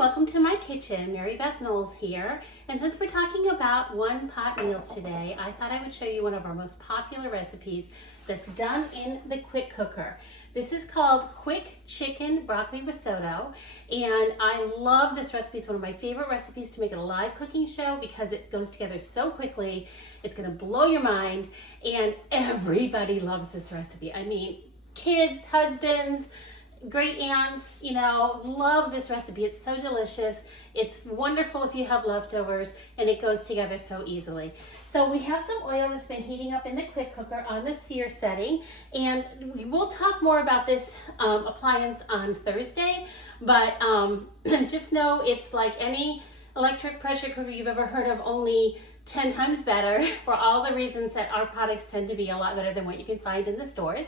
welcome to my kitchen. Mary Beth Knowles here. And since we're talking about one pot meals today, I thought I would show you one of our most popular recipes that's done in the quick cooker. This is called Quick Chicken Broccoli Risotto, and I love this recipe. It's one of my favorite recipes to make at a live cooking show because it goes together so quickly. It's gonna blow your mind, and everybody loves this recipe. I mean, kids, husbands, great aunts, love this recipe. It's so delicious. It's wonderful if you have leftovers, and it goes together so easily. So we have some oil that's been heating up in the quick cooker on the sear setting, and we'll talk more about this appliance on Thursday, but just know it's like any electric pressure cooker you've ever heard of, only 10 times better for all the reasons that our products tend to be a lot better than what you can find in the stores.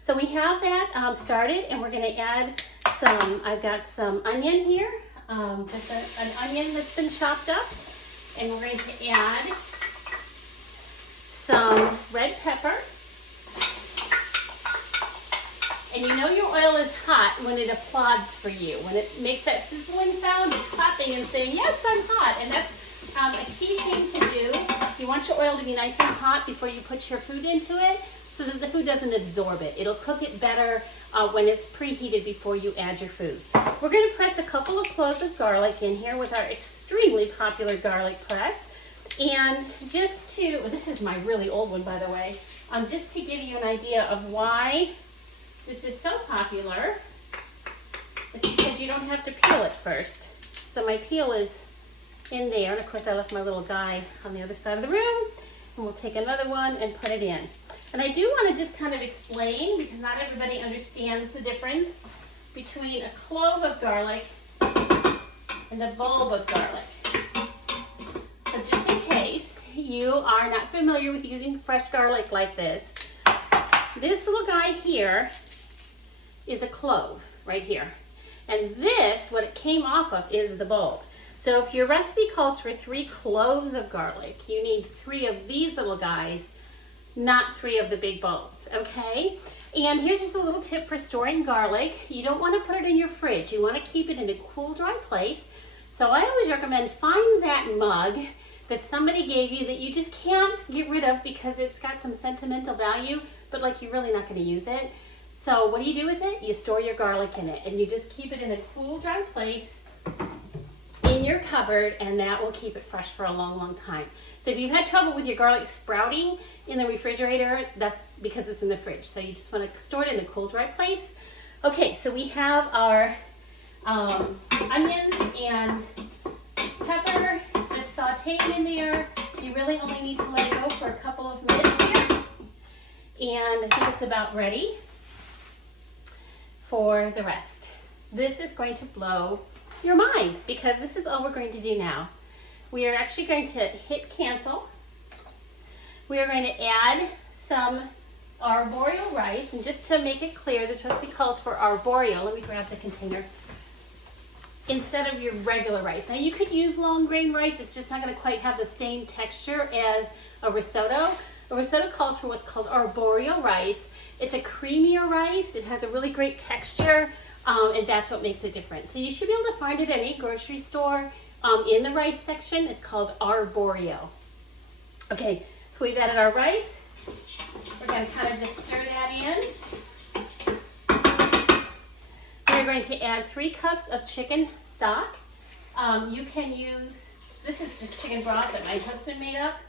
So we have that started, and we're going to add some, I've got some onion here, just an onion that's been chopped up, and we're going to add some red pepper. And you know your oil is hot when it applauds for you, when it makes that sizzling sound, it's clapping and saying, yes, I'm hot. And that's a key thing to do. You want your oil to be nice and hot before you put your food into it, so that the food doesn't absorb it. It'll cook it better when it's preheated before you add your food. We're going to press a couple of cloves of garlic in here with our extremely popular garlic press. And just to, this is my really old one, by the way, just to give you an idea of why this is so popular, it's because you don't have to peel it first. So my peel is in there, and of course I left my little guide on the other side of the room, and we'll take another one and put it in. And I do want to just kind of explain, because not everybody understands the difference between a clove of garlic and a bulb of garlic. So just in case you are not familiar with using fresh garlic like this little guy here is a clove right here. And this, what it came off of, is the bulb. So if your recipe calls for 3 cloves of garlic, you need 3 of these little guys, not 3 of the big bulbs, okay? And here's just a little tip for storing garlic. You don't want to put it in your fridge. You want to keep it in a cool, dry place. So I always recommend find that mug that somebody gave you that you just can't get rid of because it's got some sentimental value, but like you're really not going to use it. So what do you do with it? You store your garlic in it, and you just keep it in a cool, dry place in your cupboard, and that will keep it fresh for a long, long time. So if you've had trouble with your garlic sprouting in the refrigerator, that's because it's in the fridge. So you just want to store it in a cool, dry place. Okay, so we have our onions and pepper just sauteing in there. You really only need to let it go for a couple of minutes here. And I think it's about ready for the rest. This is going to blow your mind, because this is all we're going to do now. We are actually going to hit cancel. We are going to add some arborio rice, and just to make it clear, this recipe calls for arborio. Let me grab the container. Instead of your regular rice. Now you could use long grain rice, it's just not going to quite have the same texture as a risotto. A risotto calls for what's called arborio rice. It's a creamier rice, it has a really great texture, and that's what makes it different. So you should be able to find it at any grocery store in the rice section. It's called arborio. Okay, so we've added our rice. We're going to kind of just stir that in. We're going to add 3 cups of chicken stock. You can use, this is just chicken broth that my husband made up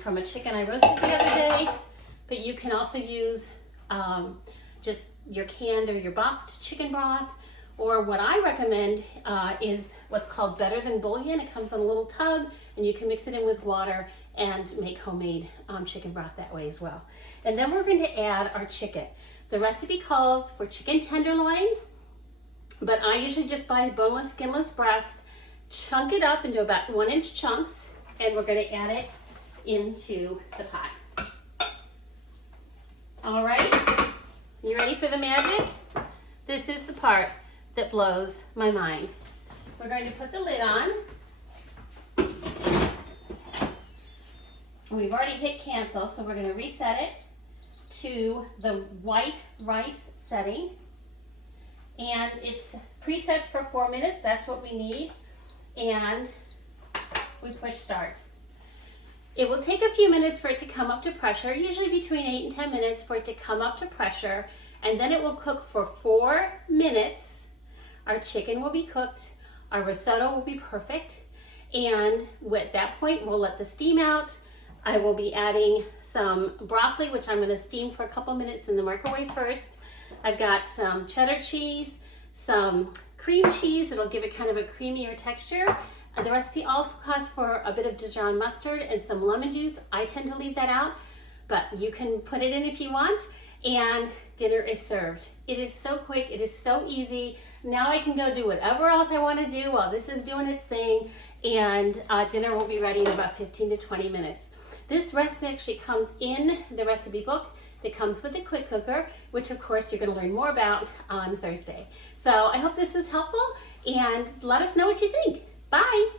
from a chicken I roasted the other day. But you can also use just your canned or your boxed chicken broth, or what I recommend is what's called better than bouillon. It comes in a little tub, and you can mix it in with water and make homemade chicken broth that way as well. And then we're going to add our chicken. The recipe calls for chicken tenderloins, but I usually just buy boneless, skinless breast, chunk it up into about 1-inch chunks, and we're going to add it into the pot. All right, you ready for the magic? This is the part that blows my mind. We're going to put the lid on. We've already hit cancel, so we're going to reset it to the white rice setting. and it's presets for 4 minutes. That's what we need. And we push start. It will take a few minutes for it to come up to pressure, usually between 8 and 10 minutes for it to come up to pressure, and then it will cook for 4 minutes. Our chicken will be cooked, our risotto will be perfect, and at that point we'll let the steam out. I will be adding some broccoli, which I'm going to steam for a couple minutes in the microwave first. I've got some cheddar cheese, some cream cheese that'll give it kind of a creamier texture. The recipe also calls for a bit of Dijon mustard and some lemon juice. I tend to leave that out, but you can put it in if you want, and dinner is served. It is so quick, it is so easy. Now I can go do whatever else I want to do while this is doing its thing, and dinner will be ready in about 15 to 20 minutes. This recipe actually comes in the recipe book that comes with a quick cooker, which of course you're going to learn more about on Thursday. So I hope this was helpful, and let us know what you think. Bye.